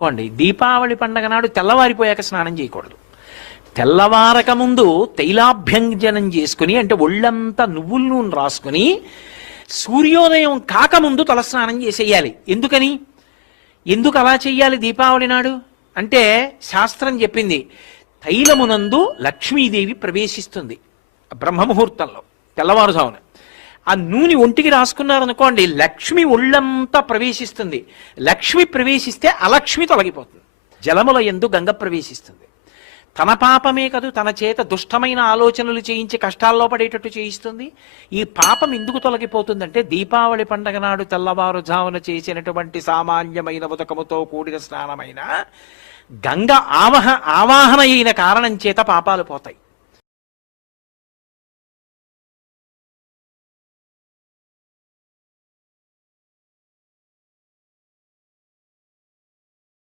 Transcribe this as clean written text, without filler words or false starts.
అనుకోండి, దీపావళి పండగ నాడు తెల్లవారిపోయాక స్నానం చేయకూడదు. తెల్లవారక ముందు తైలాభ్యంజనం చేసుకుని, అంటే ఒళ్ళంతా నువ్వుల నూనె రాసుకుని సూర్యోదయం కాకముందు తలస్నానం చేసేయాలి. ఎందుకు అలా చెయ్యాలి దీపావళి నాడు అంటే, శాస్త్రం చెప్పింది, తైలమునందు లక్ష్మీదేవి ప్రవేశిస్తుంది బ్రహ్మముహూర్తంలో తెల్లవారుజామున. ఆ నూనె ఒంటికి రాసుకున్నారనుకోండి, లక్ష్మి ఒళ్ళంతా ప్రవేశిస్తుంది. లక్ష్మి ప్రవేశిస్తే అలక్ష్మి తొలగిపోతుంది. జలముల యందు గంగ ప్రవేశిస్తుంది. తన పాపమే కాదు, తన చేత దుష్టమైన ఆలోచనలు చేయించి కష్టాల్లో పడేటట్టు చేయిస్తుంది. ఈ పాపం ఎందుకు తొలగిపోతుందంటే, దీపావళి పండగ నాడు తెల్లవారుజామున చేసినటువంటి సామాన్యమైన ఉదకముతో కూడిన స్నానమైన గంగ ఆవాహన అయిన కారణం చేత పాపాలు పోతాయి.